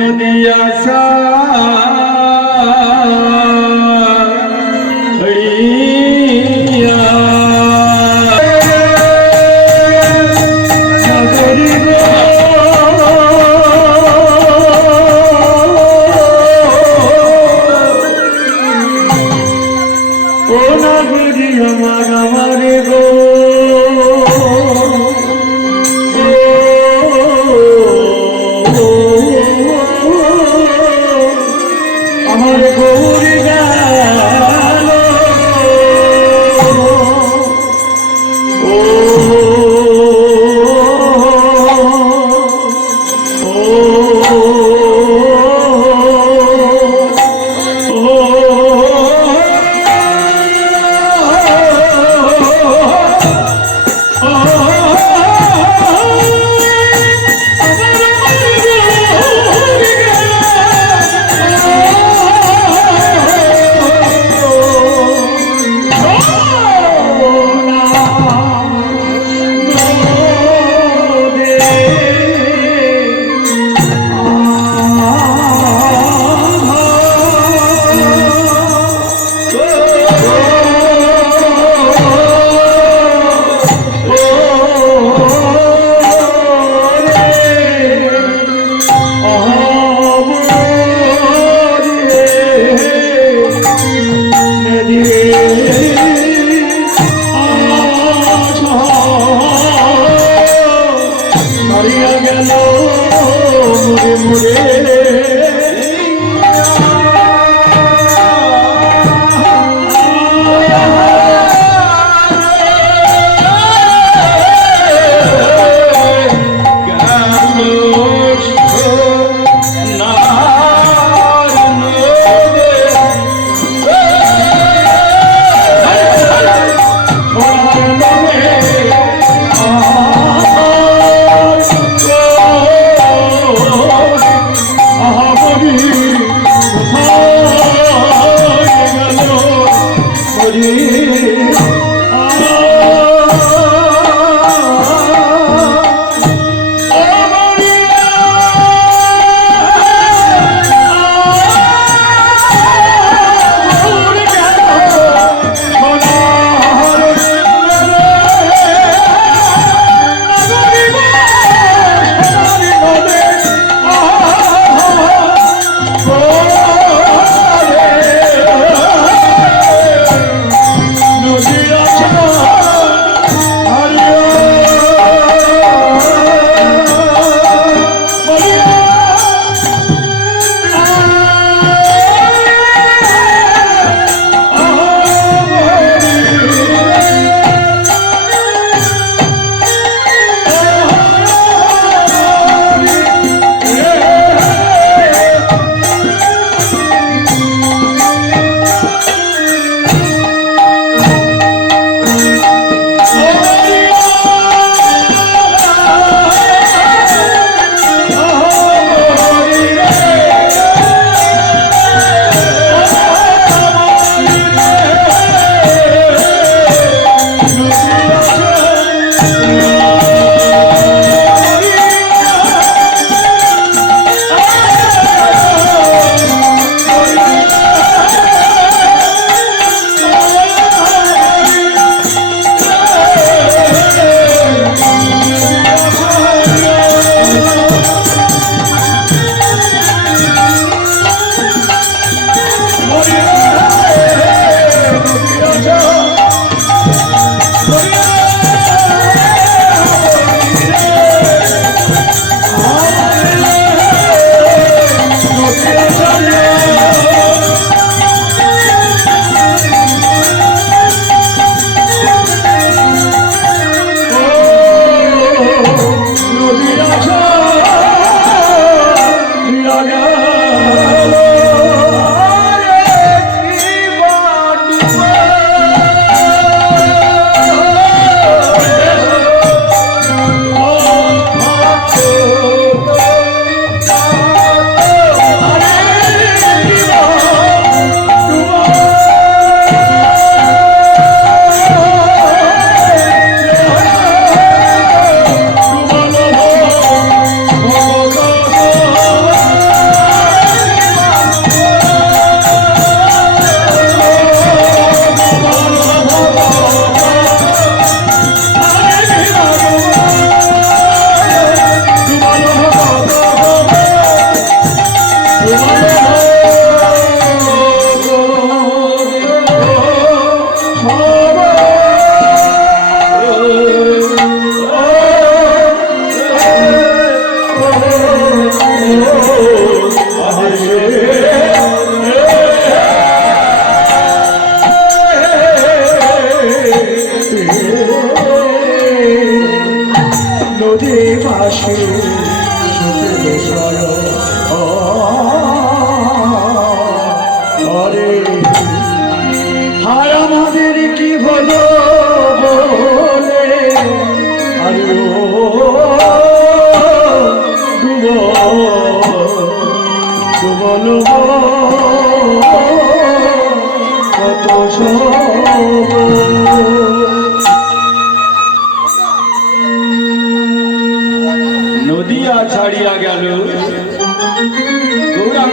যদি আশা আমারে গো আমার গৌরী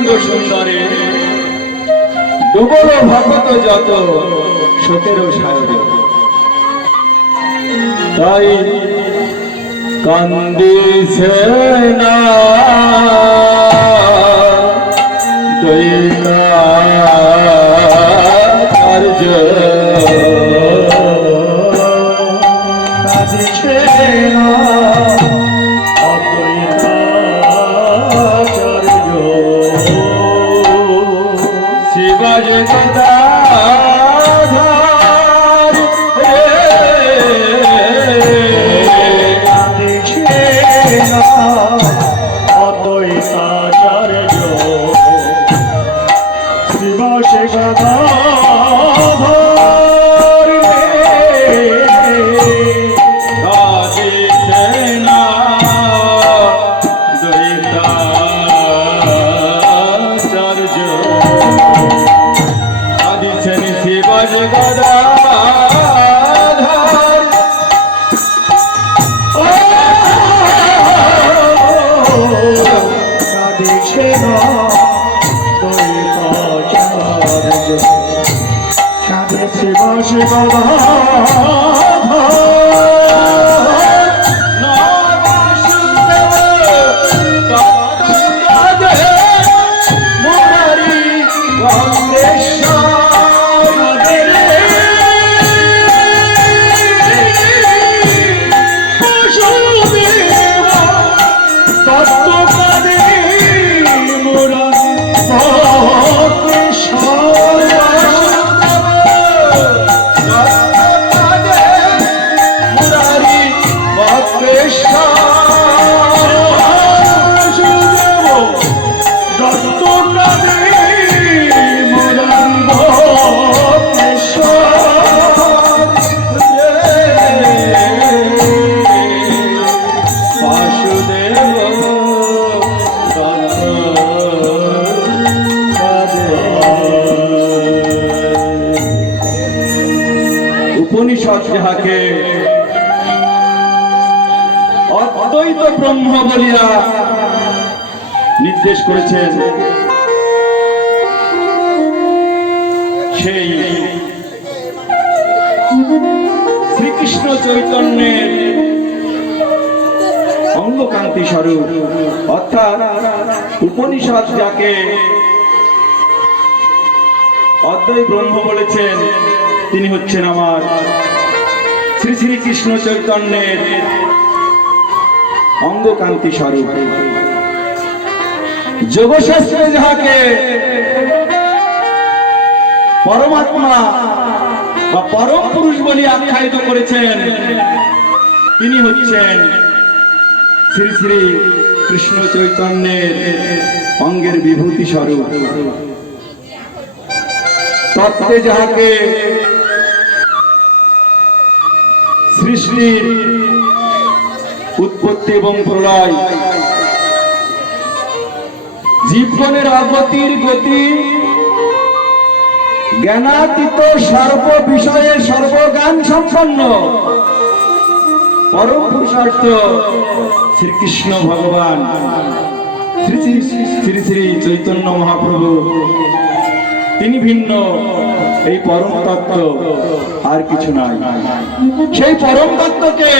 অঙ্গ সুন্দরে ডুবল ভগত যত শোকেরও সায়রে। তাই কান্দিছে না দৈতাচার্য, কাঁদিছে না অদ্বৈতাচার্য। শিবাজ গদাধর কাঁদিছে না অদ্বৈতাচার্য। শিবাস গদাধর কাঁদিছে না দৈতাচার্য, কাঁদিছেন শিবাজ গদাধর। কাঁদিছে না দৈতাচার্য। কাঁদে শিবাস গদাধর। উপনিষদ যাহাকে অদ্বৈত ব্রহ্ম বলিয়া নির্দেশ করেছেন, সেই শ্রীকৃষ্ণ চৈতন্যের অঙ্গকান্তি স্বরূপ অর্থাৎ উপনিষদ যাকে অদ্বৈত ব্রহ্ম বলেছেন, তিনি হচ্ছেন আমার শ্রী শ্রী কৃষ্ণ চৈতন্যের অঙ্গকান্তি স্বরূপ। যোগশাস্ত্রে যাহাকে পরমাত্মা বা পরম পুরুষ বলে আখ্যায়িত করেছেন, তিনি হচ্ছেন শ্রী শ্রী কৃষ্ণ চৈতন্যের অঙ্গের বিভূতি স্বরূপ। তত্ত্বে যাহাকে সৃষ্টির উৎপত্তি এবং প্রলয়, জীবনের অগতির গতি, জ্ঞানাতীত সর্ব বিষয়ে সর্বজ্ঞান সম্পন্ন পরম পুরুষার্থ শ্রীকৃষ্ণ ভগবান শ্রী শ্রী শ্রী শ্রী চৈতন্য মহাপ্রভু, তিনি ভিন্ন। এই পরম তত্ত্ব আর কিছু নাই। সেই পরম তত্ত্বকে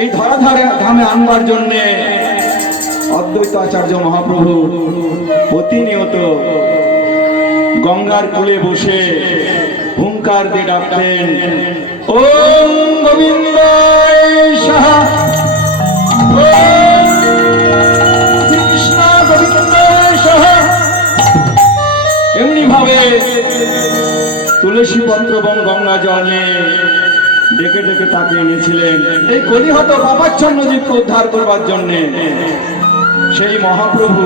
এই ধরাধারে ধামে আনবার জন্য অদ্বৈত আচার্য মহাপ্রভু প্রতিনিয়ত গঙ্গার কূলে বসে হুঙ্কার দিয়ে ডাকতেন, ওম গোবিন্দ সাহা, কৃষ্ণ গোবিন্দ সাহা। এমনি ভাবে তুলসী পত্র এবং গঙ্গা জল নিয়ে ডেকে ডেকে তাকে এনেছিলেন এই কলিহত পাপাচ্ছন্ন জীবকে উদ্ধার করবার জন্য। সেই মহাপ্রভু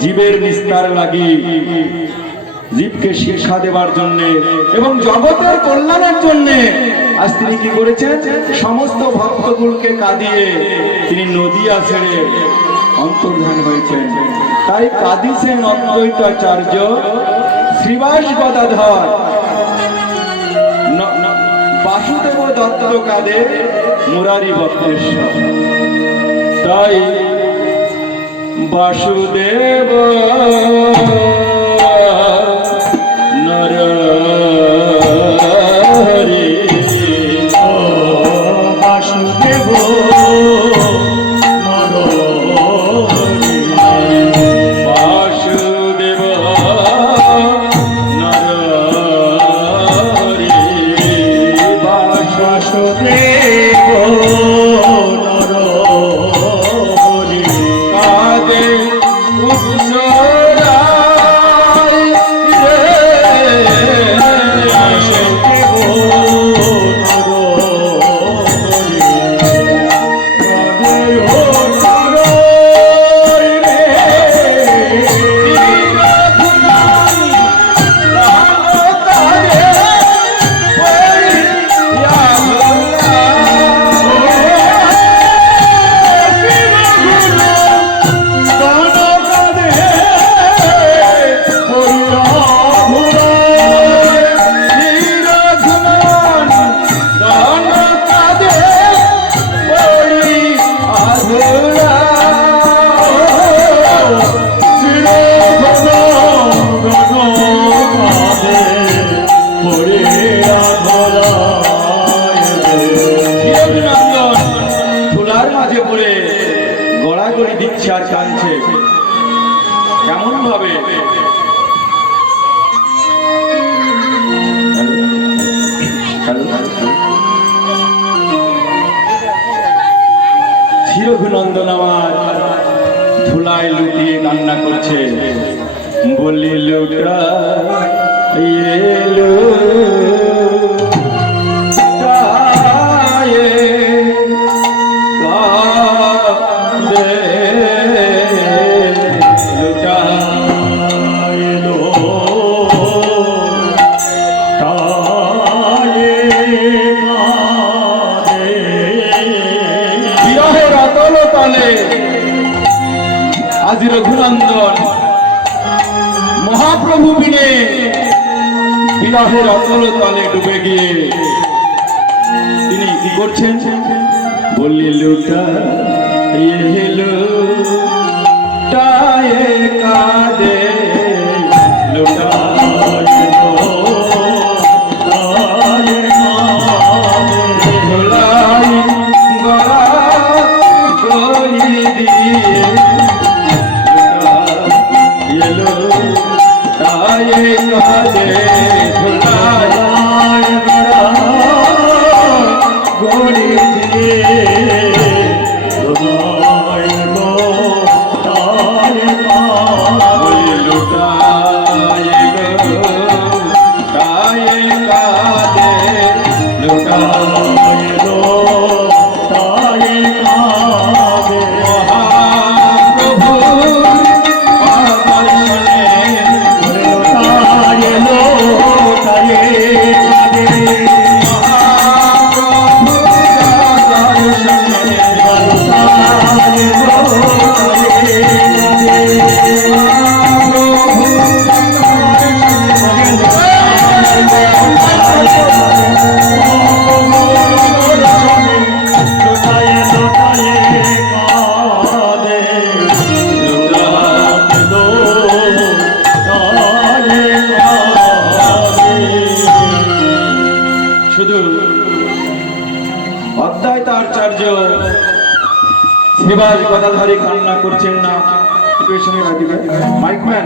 জীবের নিস্তার লাগি, জীবকে শিক্ষা দেবার জন্য এবং জগতের কল্যাণের জন্য আজ তিনি কি করেছেন, সমস্ত ভক্তগুলোকে কাঁদিয়ে তিনি নদিয়া ছেড়ে অন্তর্ধান হয়েছেন। তাই কাঁদিছেন অদ্বৈতাচার্য শ্রীবাস গদাধর, বাসুদেব দত্ত কাঁদে মুরারি বক্রেশ্বর। তাই বাসুদেব নর হরি ও বাসুদেব নরহরি বাসুদেব নর হরি বাসুদেব নরহরি কাদে উচ্চরায় রে বাসুদেব নরহরি কাদেও নরহরি রে ধুলার মাঝে পড়ে গড়াগড়ি দিচ্ছে আর কাঁদছে কেমন ভাবে চিরঘুনন্দন আমার ধুলায় লুটিয়ে কান্না করছে বলি লুটা এলো গায়ে কাঁদে লুটা এলো তায়ে কাঁদে বিরহের অতল তলে আজ রঘুনন্দন মহাপ্রভু বিনে বিরহের অতল তলে ডুবে গিয়ে তিনি কি করছেন বললি লুটা এলো টায়ে কাঁদে লুটা ধুলাই গড়া গড়ি দিয়ে এলো তায়ে কাঁদে ধুলাই গড়ি দিয়ে তোমায় লো তায়ে কাঁদে লুটা এলো তায়ে কাঁদে লুটা এলো তায়ে কাঁদে মহাপ্রভু আমার শুনে এলো তায়ে কাঁদে মহাপ্রভু আমার শুনে শুধু অদ্বৈত আচার্য শ্রীবাস গদাধারী কান্না করছেন না একটু এই সঙ্গে রাখবে মাইকম্যান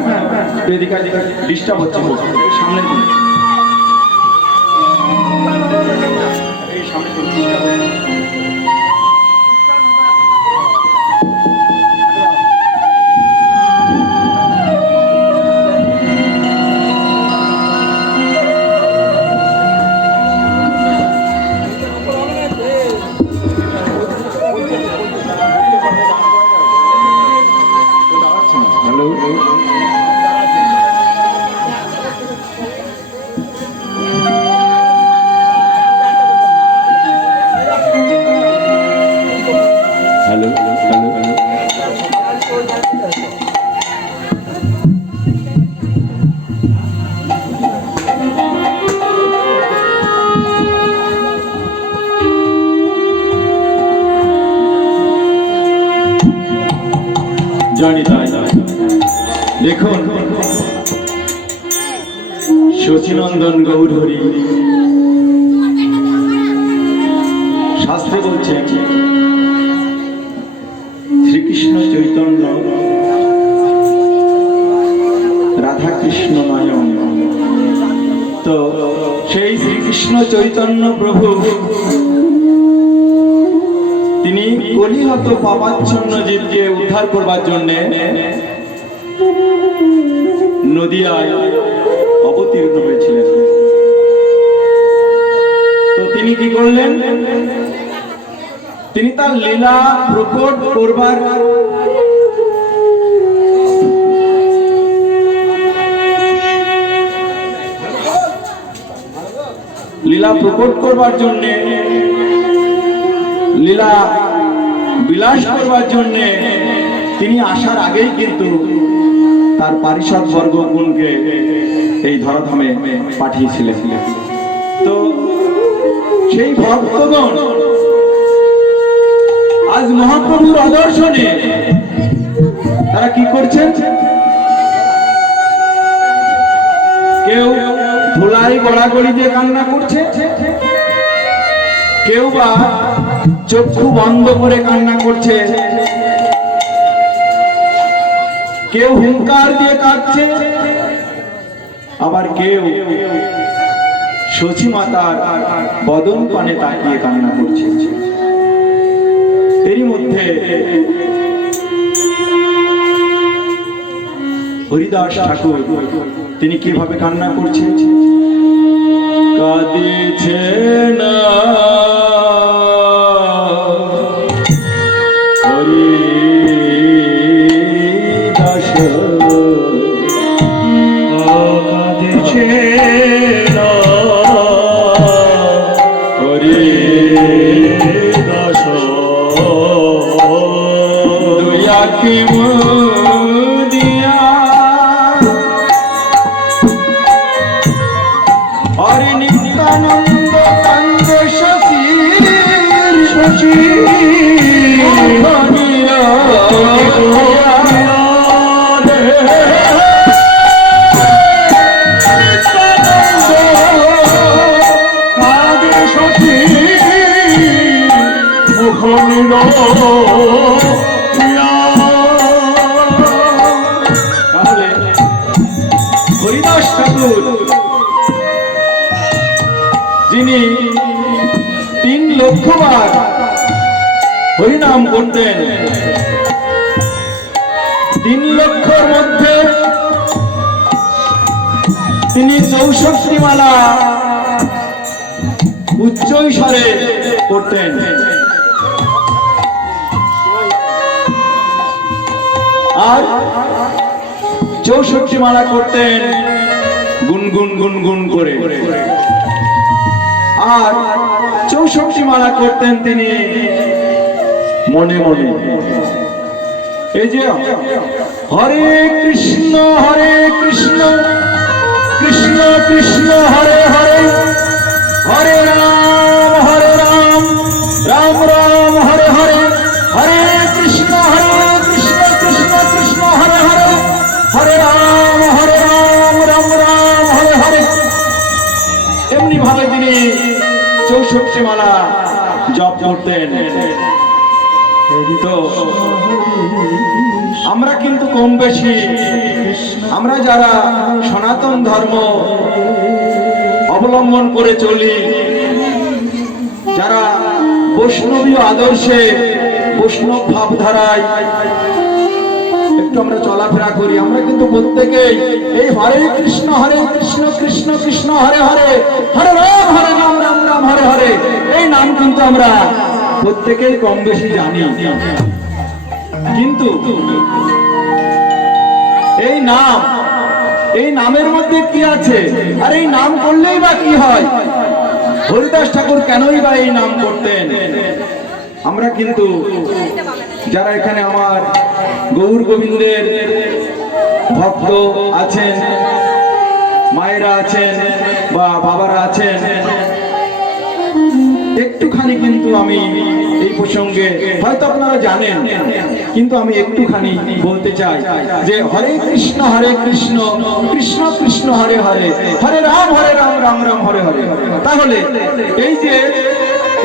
এদিকে ডিস্টার্ব হচ্ছে সামনে এই সামনে disturb হচ্ছে। হ্যালো হ্যালো হ্যালো জানি তাই। দেখুন, শচীনন্দন গৌর হরি শাস্ত্রে বলছেন শ্রীকৃষ্ণ চৈতন্য রাধা কৃষ্ণ নয়ন। তো সেই শ্রীকৃষ্ণ চৈতন্য প্রভু তিনি কলিহত পাপাচ্ছন্ন জীবকে উদ্ধার করবার জন্য নদিয়ায় অবতীর্ণ হয়েছিলেন। তো তিনি কি করলেন? তিনি তার লীলা প্রকট করবার জন্য, লীলা বিলাস করবার জন্য তিনি আসার আগেই কিন্তু তার পারিষদ বর্গগণকে এই ধরাধামে পাঠিয়েছিলেন। তো সেই ভক্তগণ আজ মহাপ্রভুর আদর্শনে তারা কি করছেন? কেউ ধুলাই গড়াগড়ি দিয়ে কান্না করছে, কেউ বা চক্ষু বন্ধ করে কান্না করছে, কেউ হুঙ্কার দিয়ে কাঁদছে, আবার কেউ শচী মাতার বদন পানে তাকিয়ে কান্না করছে। এরই মধ্যে হরিদাস ঠাকুর তিনি কিভাবে কান্না করছেন? কাঁদিছে না হরিদাস, কাঁদিছে না হরিদাস, দুয়া কি দিয়া হরি নিত্যানন্দ কান্দে শশীর শশী কাঁদে শশী মুখ তাহলে হরিদাস ঠাকুর যিনি 3 লক্ষ বার হরিনাম করতেন, 3 লক্ষর মধ্যে তিনি 64 মালা উচ্চ স্বরে করতেন। আর 64 মালা করতেন গুনগুন গুনগুন করে, আর 64 মালা করতেন তিনি মনে মনে। এই যে হরে কৃষ্ণ কৃষ্ণ কৃষ্ণ হরে হরে, হরে রাম রাম রাম হরে হরে, হরে কৃষ্ণ কৃষ্ণ কৃষ্ণ হরে হরে, হরে রাম রাম রাম হরে হরে। এমনি ভাবে তিনি 64 মালা জপ করতেন। তো আমরা কিন্তু কম বেশি, আমরা যারা সনাতন ধর্ম অবলম্বন করে চলি, যারা বৈষ্ণবীয় আদর্শে বৈষ্ণব ভাবধারায় একটু আমরা চলাফেরা করি, আমরা কিন্তু প্রত্যেকেই এই হরে কৃষ্ণ কৃষ্ণ কৃষ্ণ হরে হরে, হরে রাম রাম রাম হরে হরে, এই নাম কিন্তু আমরা প্রত্যেকেই কম বেশি জানি। কিন্তু এই নামের মধ্যে কি আছে? আর এই নাম করলেই বা কি হয়? হরিদাস ঠাকুর কেনই বা এই নাম করতেন? আমরা কিন্তু যারা এখানে আমার গৌর গোবিন্দের ভক্ত আছেন, মায়েরা আছেন বা বাবারা আছেন, একটুখানি কিন্তু আমি এই প্রসঙ্গে হয়তো আপনারা জানেন, কিন্তু আমি একটুখানি বলতে চাই যে হরে কৃষ্ণ কৃষ্ণ কৃষ্ণ হরে হরে, হরে রাম রাম রাম হরে হরে। তাহলে এই যে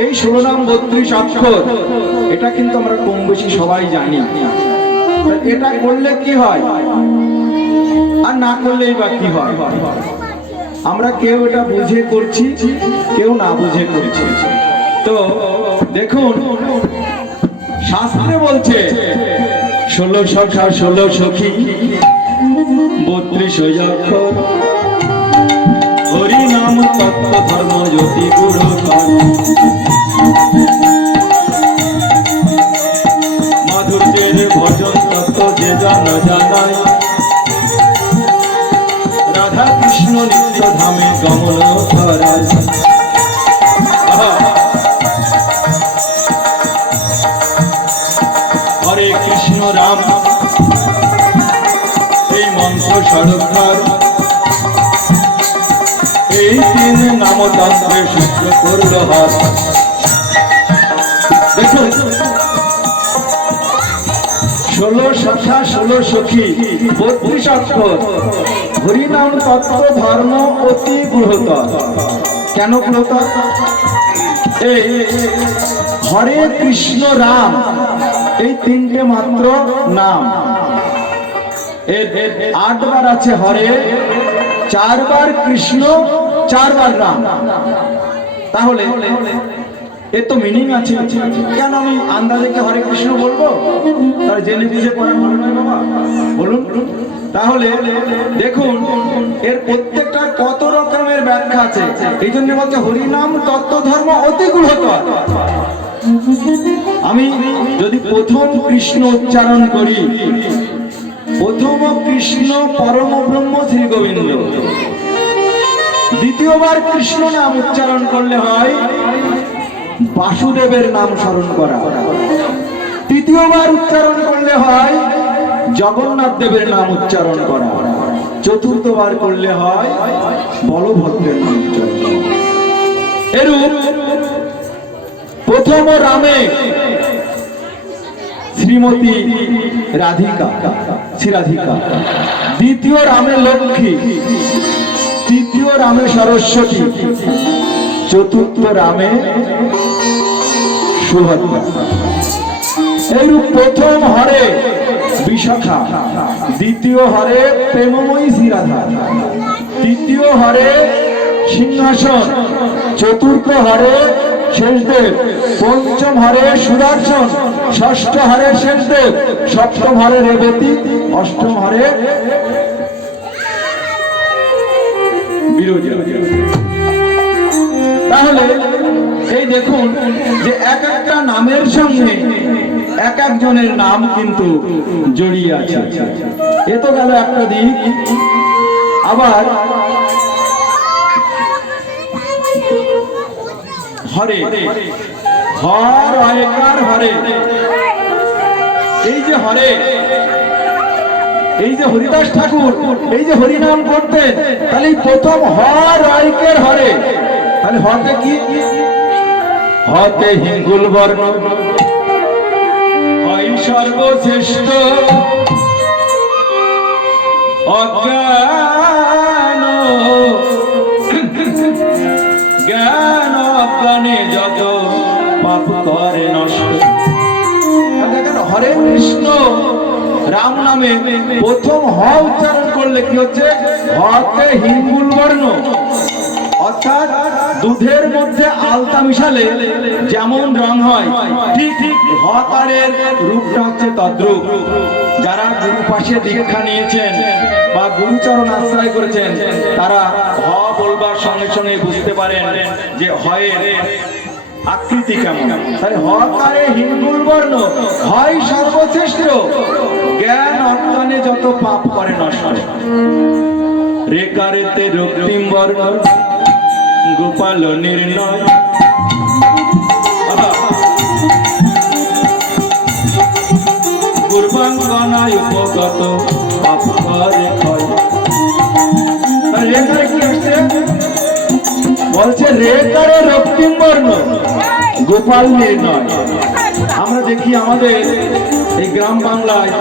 এই 16 নাম 32 অক্ষর, এটা কিন্তু আমরা কম বেশি সবাই জানি। এটা করলে কি হয় আর না করলেই বা কি হয়? আমরা কেউ এটা বুঝে করছি, কেউ না বুঝে করছি। তো দেখুন, শাস্ত্রে বলছে 16 সখা 16 সখী 32 অক্ষর, হরি নাম তত্ত্ব ধর্ম জ্যোতি গুরু মাধুর্যের ভজন তত্ত্ব যে জানায়, রাধা কৃষ্ণ নিত্য ধামে গমন করায়। হরে কৃষ্ণ রাম এই মন্ত্র সরকার, এই 3 নামতন্ত্রে সূত্র করল হাত। দেখুন, 16 সখা 16 সখী 32 অক্ষর, হরিনাম তত্ত্ব ধর্ম অতি বৃহত্তর। কেন বৃহত্তর? এই হরে কৃষ্ণ রাম এই 3টে মাত্র নাম। এর 8 বার আছে হরে, 4 বার কৃষ্ণ, 4 বার রাম। তাহলে এর তো মিনিং আছে। কেন আমি আন্দাজে হরে কৃষ্ণ বলবো? তার জেনে বুঝে পড়া ভালো নয় বাবা, বলুন। তাহলে দেখুন, এর প্রত্যেকটা কত রকমের ব্যাখ্যা আছে। এই জন্য বলছে হরিনাম তত্ত্ব ধর্ম অতি গুরুতর। আমি যদি প্রথম কৃষ্ণ উচ্চারণ করি, প্রথম কৃষ্ণ পরম ব্রহ্ম শ্রী গোবিন্দ। দ্বিতীয়বার কৃষ্ণ নাম উচ্চারণ করলে হয় বাসুদেবের নাম স্মরণ করা। তৃতীয়বার উচ্চারণ করলে হয় জগন্নাথ দেবের নাম উচ্চারণ করা। চতুর্থবার করলে হয় বলভদ্রের নাম উচ্চারণ করা। এরূপ প্রথম রামে শ্রীমতী রাধিকা, শ্রীরাধিকা। দ্বিতীয় রামে লক্ষ্মী, তৃতীয় রামে সরস্বতী, চতুর্থ রামে সুভদ্রা। এইরূপ প্রথম হরে বিশাখা, দ্বিতীয় হরে প্রেমময়ী শ্রীরাধা, তৃতীয় হরে সিংহাসন, চতুর্থ হরে শেষদেব, পঞ্চম হরে সুদর্শন, ষষ্ঠ হরে শেষদেব, সপ্তম হরে রেবতী, অষ্টম হরে বিরোধী। তাহলে এই দেখুন যে এক একটা নামের সঙ্গে এক একজনের নাম কিন্তু জড়িয়ে আছে। এ তো গেল একটা দিক। আবার হরে, হর হয়কার হরে, এই যে হরে, এই যে হরিদাস ঠাকুর এই যে হরিনাম করতেন, তাহলে প্রথম হর হয়কের হরে। তাহলে হতে কি? হতে হিঙ্গুল বর্ণ, হয় সর্বশ্রেষ্ঠ, অজ্ঞান জ্ঞান অজ্ঞানে যত পাপ করে নষ্ট। দেখেন, হরে কৃষ্ণ রাম নামে প্রথম হ উচ্চারণ করলে কি হচ্ছে? হতে হিঙ্গুল বর্ণ, অর্থাৎ দুধের মধ্যে আলতা মিশালে যেমন রং হয়, ঠিক ঠিক হকারের রূপটা হচ্ছে তদ্রূপ। যারা গুরু পাশে দীক্ষা নিয়েছেন বা গুরুচরণ আশ্রয় করেছেন, তারা হ বলবার সঙ্গে সঙ্গে বুঝতে পারেন যে হয়ের আকৃতি কেমন। তাহলে হকারে হিঙ্গুল বর্ণ, হয় সর্বশ্রেষ্ঠ, জ্ঞান অজ্ঞানে যত পাপ করে নষ্ট। রেকারেতে রক্তিম বর্ণ, গোপাল নির্ণয়, পূর্বাঙ্গনায় উপগত পাপ করে ক্ষয়। রেকারে কি আসছে? বলছে রেকারে রক্তিম বর্ণ, গোপাল নির্ণয়। দেখি আমাদের এই গ্রাম বাংলায়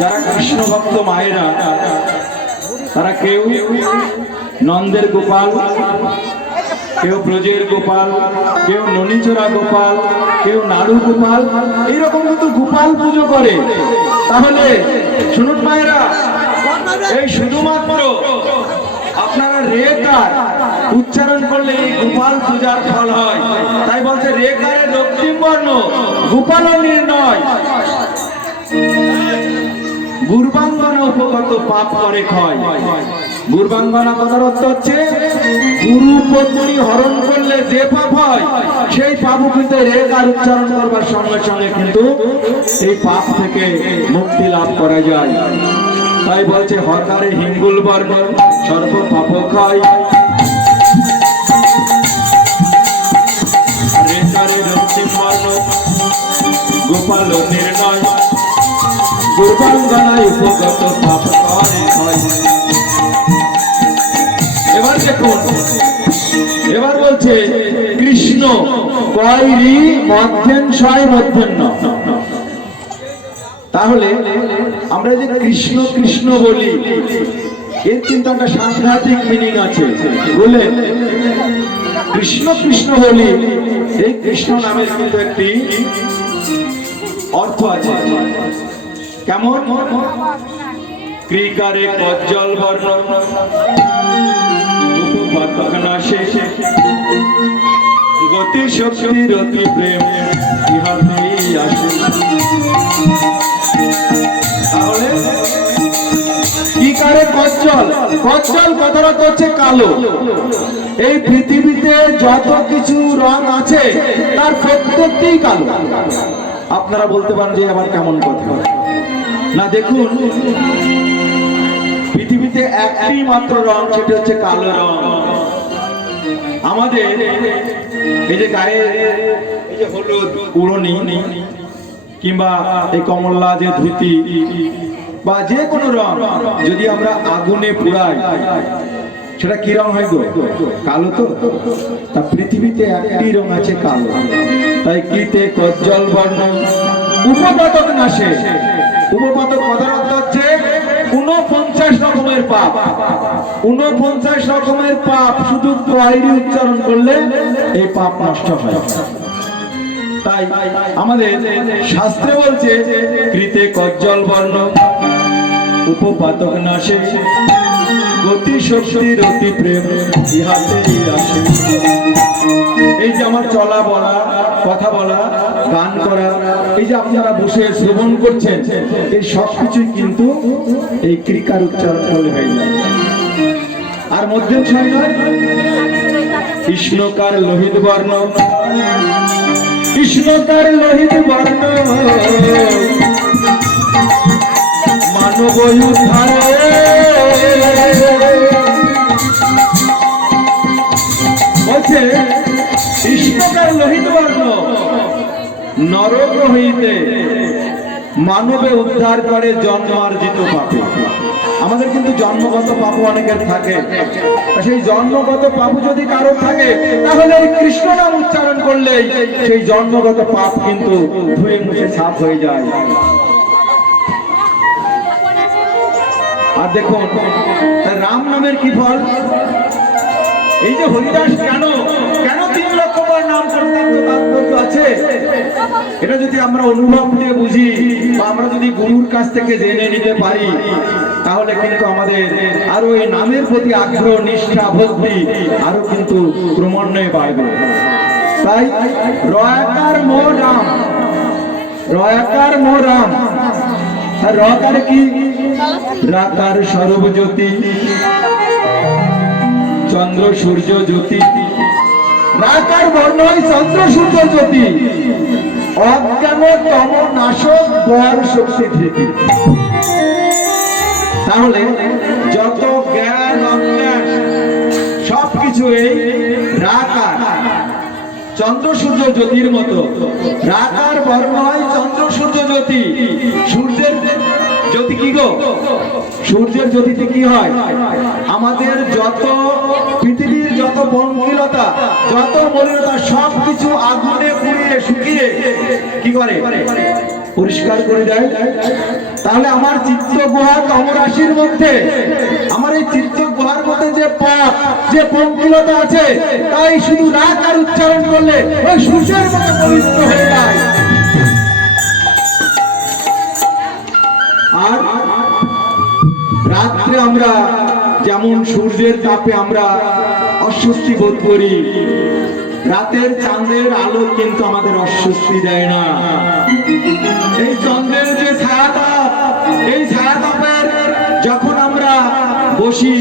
যারা কৃষ্ণ ভক্ত মায়েরা, তারা কেউ নন্দের গোপাল, কেউ ব্রজের গোপাল, কেউ ননীচরা গোপাল, কেউ নাড়ু গোপাল, এইরকম কিন্তু গোপাল পুজো করে। তাহলে শুনুন মায়েরা, এই শুধুমাত্র আপনারা রেকার উচ্চারণ করলে এই গোপাল পূজার ফল হয়। তাই বলছে রেকারে রক্তিম বর্ণ গোপাল নির্ণয়, গুরবাঙ্গনা উপগত পাপ করে ক্ষয়। গুরবাঙ্গনা কথার অর্থ হচ্ছে গুরু পত্নী হরণ করলে যে পাপ হয় সেই পাপ কিন্তু রেকার উচ্চারণ করবার সঙ্গে সঙ্গে কিন্তু এই পাপ থেকে মুক্তি লাভ করা যায়। তাই বলছে হকারে হিঙ্গুল বর্ণ সর্ব পাপ ক্ষয়, রেকারে রক্তিম বর্ণ গোপাল নির্ণয়, গুরবাঙ্গনায় উপগত পাপ করে ক্ষয়। এবার দেখুন, এবার বলছে কৃষ্ণ কয়রি মধ্যেনশয় মধ্যেন্ন। তাহলে আমরা যে কৃষ্ণ কৃষ্ণ বলি এর কিন্তু একটা সাংঘাতিক মিনিং আছে। বলে কৃষ্ণ কৃষ্ণ বলি, এই কৃষ্ণ নামের কিন্তু একটি অর্থ আছে। কেমন? ক্রিকারে কজ্জল বর্ণ উপপাতক নাশে গতি শক্তি রতি প্রেম ইহাতেই আসে। তাহলে ক্রিকারে কজ্জল, কজ্জল কথার অর্থ হচ্ছে কালো। এই পৃথিবীতে যত কিছু রং আছে তার প্রত্যেকটি কালো। আপনারা বলতে পারেন যে আবার কেমন কথা না, দেখুন পৃথিবীতে একটি মাত্র রং, সেটা হচ্ছে কালো রং। আমাদের এই যে গায়ে এই যে হলুদ উড়নি কিংবা এই কমলা যে ধুতি বা যে কোনো রং যদি আমরা আগুনে পুড়াই সেটা কি রং হয় গো? কালো তো। তা পৃথিবীতে একটি রং আছে কালো। তাই কিতে কজ্জল বর্ণ উপপাতক নাশে। উপপাতক কথার অর্থ হচ্ছে 49 রকমের পাপ। 49 রকমের পাপ শুধু কয়রি উচ্চারণ করলে এই পাপ নষ্ট হয়। তাই আমাদের শাস্ত্রে বলছে কৃতে কজ্জল বর্ণ উপপাতক নাশে গতি শক্তি রতি প্রেম ইহাতেই আসে। এই যে আমার চলা বলা, কথা বলা, গান করা, এই যে আপনারা বসে শ্রবণ করছেন, এই সব কিছুই কিন্তু এই ক্রিকার উচ্চারণ করলে হয়ে যায়। আর মধ্যে ছয় নয়, কৃষ্ণকার লোহিত বর্ণ, কৃষ্ণকার লোহিত বর্ণ মানব উদ্ধারে। বলছে কৃষ্ণকার লোহিত বর্ণ নরক হইতে মানবে উদ্ধার করে জন্মার্জিত পাপে। আমাদের কিন্তু জন্মগত পাপ অনেকের থাকে। সেই জন্মগত পাপ যদি কারো থাকে তাহলে এই কৃষ্ণ নাম উচ্চারণ করলেই সেই জন্মগত পাপ কিন্তু ধুয়ে মুছে সাফ হয়ে যায়। আর দেখুন রাম নামের কি ফল? এই যে হরিদাস কেন কেন 3 লক্ষ বার নাম করতেন, তো তাৎপর্য আছে। এটা যদি আমরা অনুভব দিয়ে বুঝি বা আমরা যদি গুরুর কাছ থেকে জেনে নিতে পারি তাহলে কিন্তু আমাদের আরো এই নামের প্রতি আগ্রহ, নিষ্ঠা, ভক্তি আরো কিন্তু ক্রমান্বয়ে বাড়বে। তাই রয়াকার মো রাম, রয়াকার মো রাম। আর রকার কি? রাকার সর্বজ্যোতি, চন্দ্র সূর্য জ্যোতি। রাকার বর্ণ হয় চন্দ্র সূর্য জ্যোতি, অজ্ঞান তম নাশক বর শক্তি ধৃতি। তাহলে যত জ্ঞান অজ্ঞান সবকিছু এই রাকার, চন্দ্র সূর্য জ্যোতির মতো। রাকার বর্ণ হয় চন্দ্র সূর্য জ্যোতি। সূর্যের জ্যোতি কি গো, সূর্যের জ্যোতিতে কি হয়? আমাদের যত পৃথিবীর যত বনমূলতা, যত মলিনতা সবকিছু আগুনে পুড়িয়ে শুকিয়ে কি করে? পরিষ্কার করে দেয়। তাহলে আমার চিত্ত গুহা তমরাশির মধ্যে, আমার এই চিত্ত গুহার মধ্যে যে পাপ, যে পঙ্কিলতা আছে, তাই শুধু রাগ আর উচ্চারণ করলে ওই সূর্যের মতো পবিত্র হয়ে যায়। আর রাত্রে আমরা যেমন সূর্যের তাপে আমরা অস্বস্তি বোধ করি, রাতের চাঁদের আলো কিন্তু আমাদের অস্বস্তি দেয় না। এই চন্দ্রের যে ছায়াতাপ, এই ছায়াতাপের যখন আমরা বসি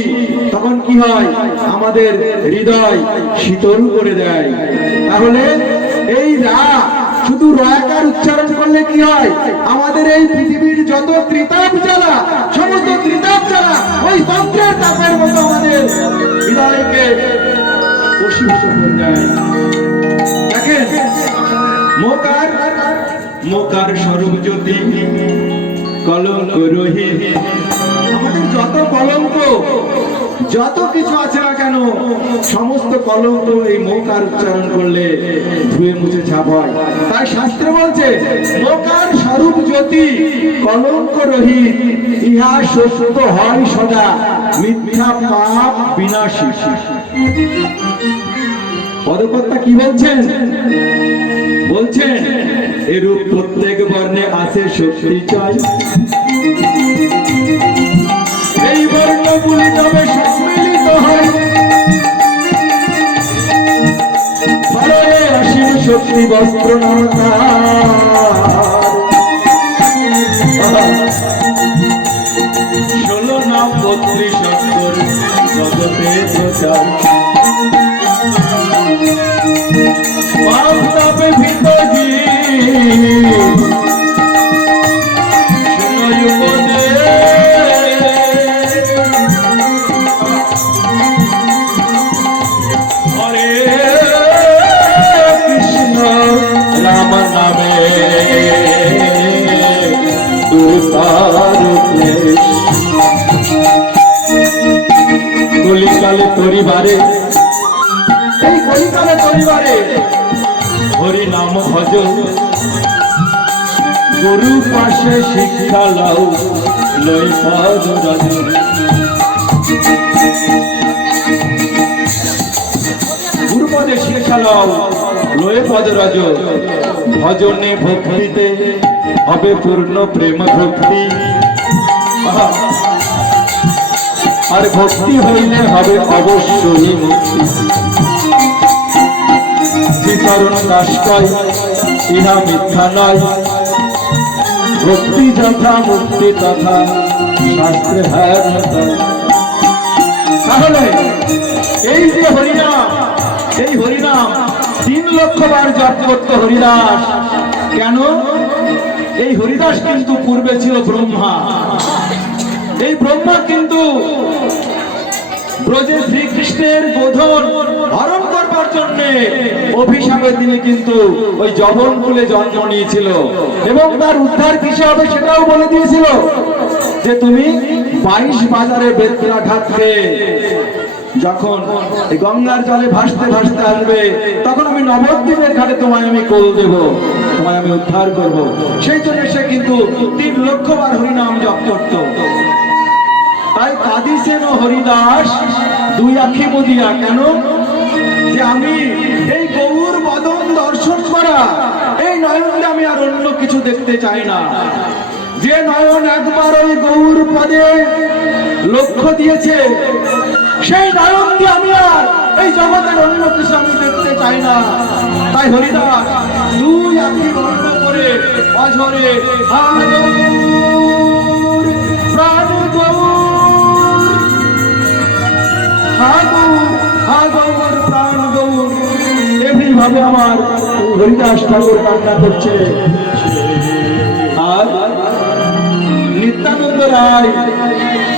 তখন কি হয়? আমাদের হৃদয় শীতল করে দেয়। তাহলে এই রাত শুধু রয়াকার উচ্চারণ করলে কি হয়? আমাদের এই পৃথিবীর যত ত্রিতাপ জ্বালা, সমস্ত ত্রিতাপ জ্বালা ওই চন্দ্রের তাপের মতো আমাদের হৃদয়কে বশীভূত করে দেয়। দেখেন, মোকার মোকার স্বরূপ জ্যোতি কলঙ্ক রহিত। আমাদের যত কলঙ্ক, যত কিছু আছে না কেন, সমস্ত কলঙ্ক এই মোকার উচ্চারণ করলে ধুয়ে মুছে ছাপ হয়। তাই শাস্ত্র বলছে মোকার স্বরূপ জ্যোতি কলঙ্ক রহিত, ইহা সত্য হয় সদা, মিথ্যা পাপ বিনাশী। পদকর্তা কি বলছেন? বলছেন এরূপ প্রত্যেক বর্ণে আছে শক্তি চাই, এই বর্ণগুলি তবে সম্মিলিত হয়, ফলে অসীম শক্তি বস্ত্র নামতা। ষোলো নাম 32 অক্ষর জগতে প্রচার, পাপ তাপে ভীত জীব শুনয় উপদেশ, হরে কৃষ্ণ রাম নামে দুর্বার ক্লেশ। কলিকালে পরিবারে, এই কলিকালে পরিবারে হরি নাম ভজ, গুরু পাশে শিক্ষা লাও লই পদ রাজ। গুরু পদে শিক্ষা লাও লয়ে পদ রাজ, ভজনে ভক্তিতে হবে পূর্ণ প্রেম ভক্তি। আর ভক্তি হইলে হবে অবশ্যই মুক্তি। শ্রীচরণ দাস কয় ইহা মিথ্যা নয়, ভক্তি যথা মুক্তি তথা শাস্ত্রে হ্যাঁ। তাহলে এই যে হরিনাম, এই হরিনাম 3 লক্ষ বার জপ করত হরিদাস। কেন? এই হরিদাস কিন্তু পূর্বে ছিল ব্রহ্মা। এই ব্রহ্মা কিন্তু ব্রজে শ্রীকৃষ্ণের বোধন হরণ করবার জন্য অভিশাপে তিনি কিন্তু ওই যবন কুলে জন্ম নিয়েছিল, এবং তার উদ্ধার কিসে হবে সেটাও বলে দিয়েছিল যে তুমি 22 বাজারে বেতলা ঘাটকে যখন গঙ্গার জলে ভাসতে ভাসতে আসবে, তখন আমি নবদ্বীপের ঘাটে তোমায় আমি কোল দেব, তোমায় আমি উদ্ধার করব। সেই জন্য সে কিন্তু 3 লক্ষ বার হরিনাম জপ করত। তাই কাঁদিছেন হরিদাস 2 আঁখি মুদিয়া। কেন? যে আমি এই গৌর বদন দর্শন করা, এই নয়নে আমি আর অন্য কিছু দেখতে চাই না। যে নয়ন একবার ওই গৌর পদে লক্ষ্য দিয়েছে, সেই নয়ন দিয়ে আমি আর এই জগতের অন্য কিছু আমি দেখতে চাই না। তাই হরিদাস 2 আঁখি বন্ধ করে অঝরে প্রাণ গৌর প্রাণ গৌর এমনি ভাবে আমার হরিদাস ঠাকুর কান্না করছে। আর নিত্যানন্দ রায়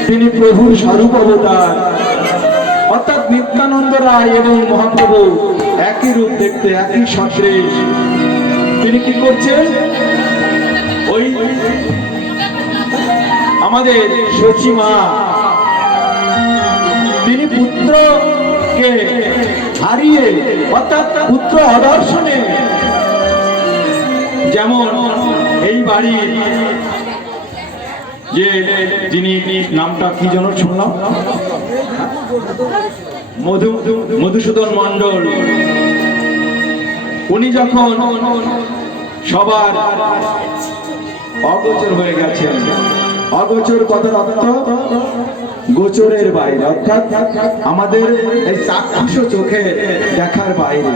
তিনি প্রভুর স্বরূপ অবতার, অর্থাৎ নিত্যানন্দ রায় এবং মহাপ্রভু একই রূপ দেখতে, একই সদৃশ। তিনি কি করছেন? ওই আমাদের সচিমা, তিনি পুত্রকে হারিয়ে অর্থাৎ পুত্র অদর্শনে, যেমন এই বাড়ি যে যিনি নামটা কি যেন শুনলাম, মধুসূদন মণ্ডল, উনি যখন সবার অগোচর হয়ে গেছেন, অগোচর কথার অর্থ গোচরের বাইরে, অর্থাৎ আমাদের এই চাক্ষুষ চোখে দেখার বাইরে।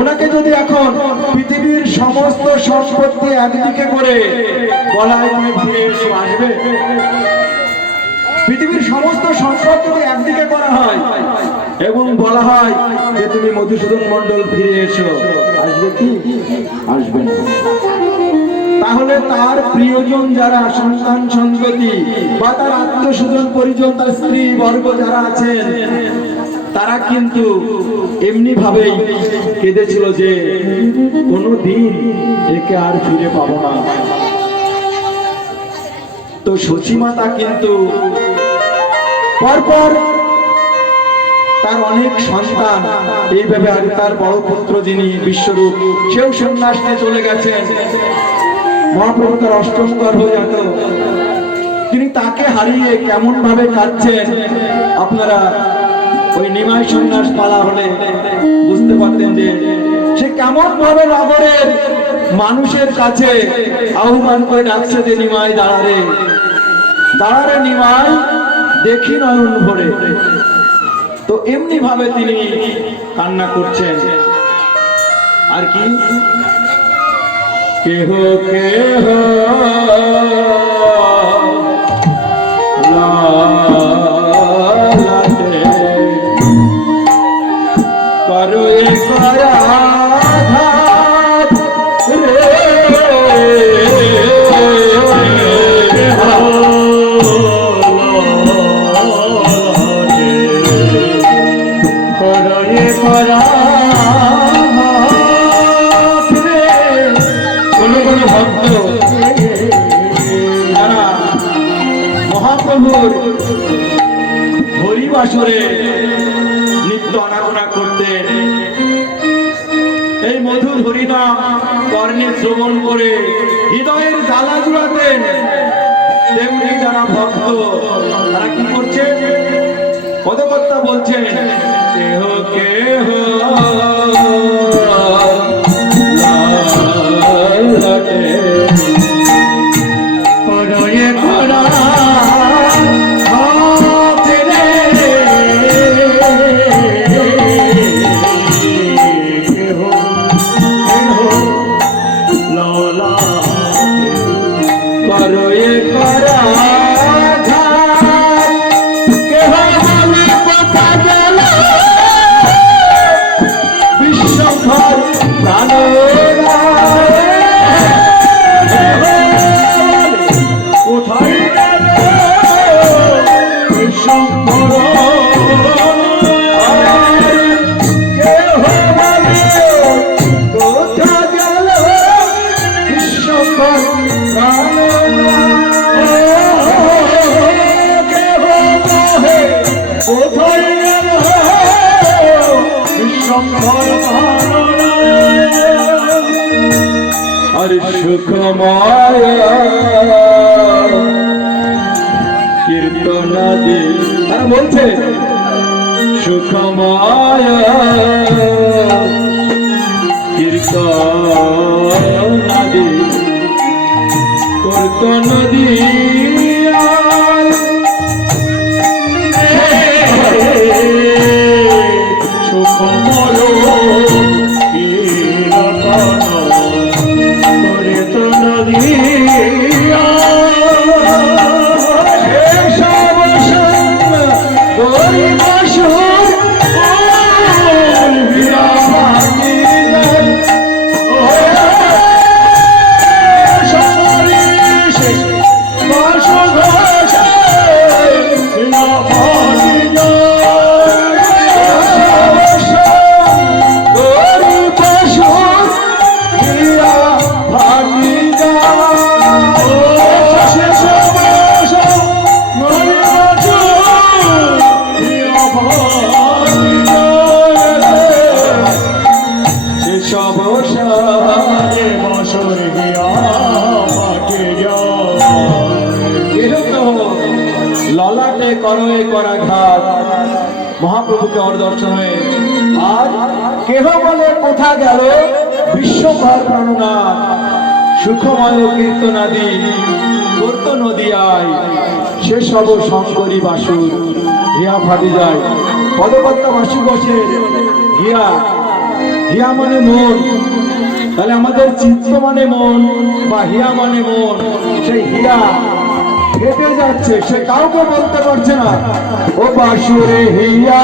ওনাকে যদি এখন পৃথিবীর সমস্ত সম্পত্তি একদিকে করে বলা হয় তুমি ফিরে এসো, আসবে? পৃথিবীর সমস্ত সম্পদ যদি একদিকে করা হয় এবং বলা হয় যে তুমি মধুসূদন মণ্ডল ফিরে এসো, আসবে কি? আসবে না। তাহলে তার প্রিয়জন যারা, সন্তান সন্ততি বা তার আত্মস্বজন পরিজন, তার স্ত্রী বর্গ যারা আছেন, তারা কিন্তু এমনি ভাবেই কেঁদেছিল যে কোনোদিন একে আর ফিরে পাবো না। তো সচিমাতা কিন্তু পরপর তার অনেক সন্তান এইভাবে, আর তার বড় পুত্র যিনি বিশ্বরূপ, সেও সন্ন্যাস নিয়ে চলে গেছেন। মহাপ্রভু তার অষ্টম গর্ভজাত, তিনি তাকে হারিয়ে কেমন ভাবে কাটছেন আপনারা ওই নিমাই সন্ন্যাস পালা হলে বুঝতে পারতেন যে সে কেমন ভাবে নগরের মানুষের কাছে আহ্বান করে ডাকছে যে নিমাই দাঁড়ারে, দাঁড়ারে নিমাই, দেখি নয়ন ভরে। তো এমনি ভাবে তিনি কান্না করছেন। আর কি, কেহ কেহ লালাটে করো করাঘাত রে, মহাপ্রভুর হরিবাসরে নিত্য আরাধনা করতেন, এই মধুর হরিনাম কর্ণে শ্রবণ করে হৃদয়ের জ্বালা জুড়াতেন। তেমনি যারা ভক্ত তারা কি করছে, পদকর্তা বলছেন কেহ কেহ লালাটে করয়ে করা আর সুখময় কীর্তনাদি, তারা বলছে সুখময় কীর্তনাদি কীর্তনাদি সুখময় Marshall! ললাটে করয়ে করা ঘাত মহাপ্রভুকে ওর দর্শন হয়ে আজ কেহ বলে কোথা গেল বিশ্বকর প্রাণনাথ সুখময় কীর্তনাদি করত নদিয়ায় সে সব শঙ্করী বাসুর হিয়া ফাটি যায় পদকর্তা বাসু বসে হিয়া হিয়া মানে মন তাহলে আমাদের চিত্ত মানে মন বা হিয়া মানে মন সেই হিয়া হেঁটে যাচ্ছে সে কাউকে বলতে পারছে না ও বাসুরে হিয়া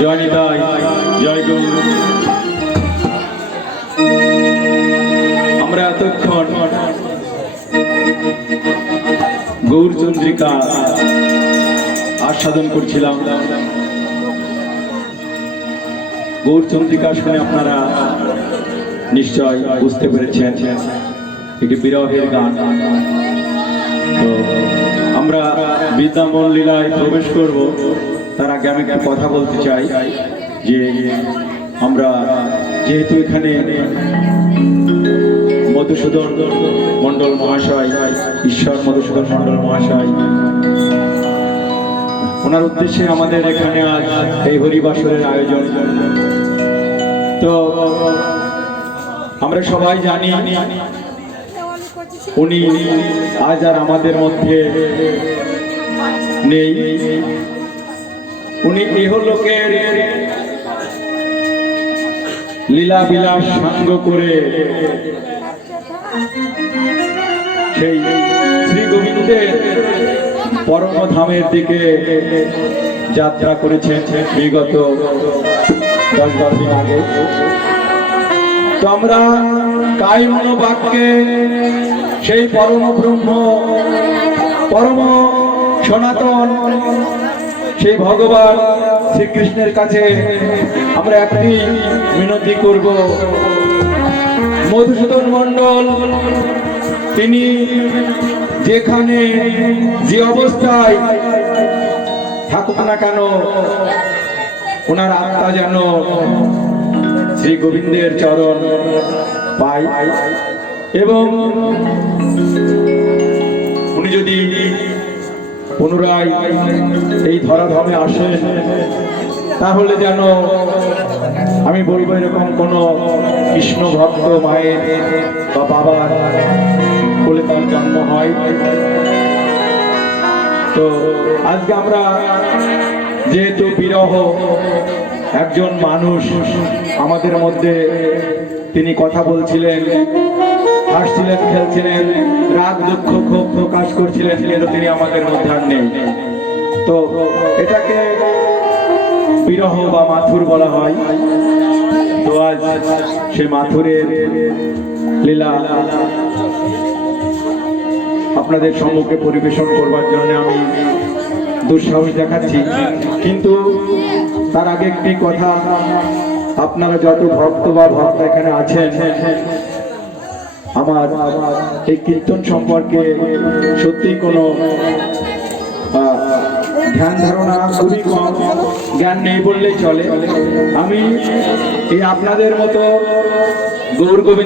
জয় নিতাই, জয় গৌর। আমরা এতক্ষণ গৌর চন্দ্রিকা আস্বাদন করছিলাম। গৌর চন্দ্রিকা শুনে আপনারা নিশ্চয় বুঝতে পেরেছেন একটি বিরহের গান। তো আমরা বৃন্দাবন লীলায় প্রবেশ করব, তার আগে আমি একটা কথা বলতে চাই যে আমরা যেহেতু এখানে মধুসূদন মণ্ডল মহাশয়, ঈশ্বর মধুসূদন মণ্ডল মহাশয়, ওনার উদ্দেশ্যে আমাদের এখানে আজ এই হরিবাসরের আয়োজন। তো আমরা সবাই জানি উনি আজ আর আমাদের মধ্যে নেই। উনি ইহলোকের লীলা বিলাস সাঙ্গ করে সেই শ্রী গোবিন্দের পরমধামের দিকে যাত্রা করেছেন বিগত 10-12 দিন আগে। তো আমরা কায় মনোবাক্যে সেই পরম ব্রহ্ম, পরম সনাতন সেই ভগবান শ্রীকৃষ্ণের কাছে আমরা একটি মিনতি করব। মধুসূদন মণ্ডল তিনি যেখানে যে অবস্থায় থাকুক না কেন, ওনার আত্মা যেন শ্রী গোবিন্দের চরণ পায়, এবং উনি যদি পুনরায় এই ধরাধামে আসেন তাহলে যেন আমি বলবো এরকম কোন কৃষ্ণ ভক্ত মায়ের বা বাবার কোলে তার জন্ম হয়। তো আজকে আমরা যেহেতু বিরহ, একজন মানুষ আমাদের মধ্যে তিনি কথা বলছিলেন, হাসছিলেন, খেলছিলেন, রাগ দুঃখ ক্ষোভ প্রকাশ করছিলেন, কিন্তু তিনি আমাদের মধ্যে আর নেই। তো এটাকে বিরহ বা মাথুর বলা হয়। তো আজ সে মাথুরের লীলা আপনাদের সম্মুখে পরিবেশন করবার জন্য আমি দুঃসাহস দেখাচ্ছি। কিন্তু তার আগে একটি কথা, আপনারা যত ভক্ত বা ভক্ত এখানে আছেন, আমার এই কীর্তন সম্পর্কে সত্যি কোনো ধ্যান ধারণা খুবই কম, জ্ঞান নেই বললেই চলে। আমি এই আপনাদের মতো গৌর গোবিন্দ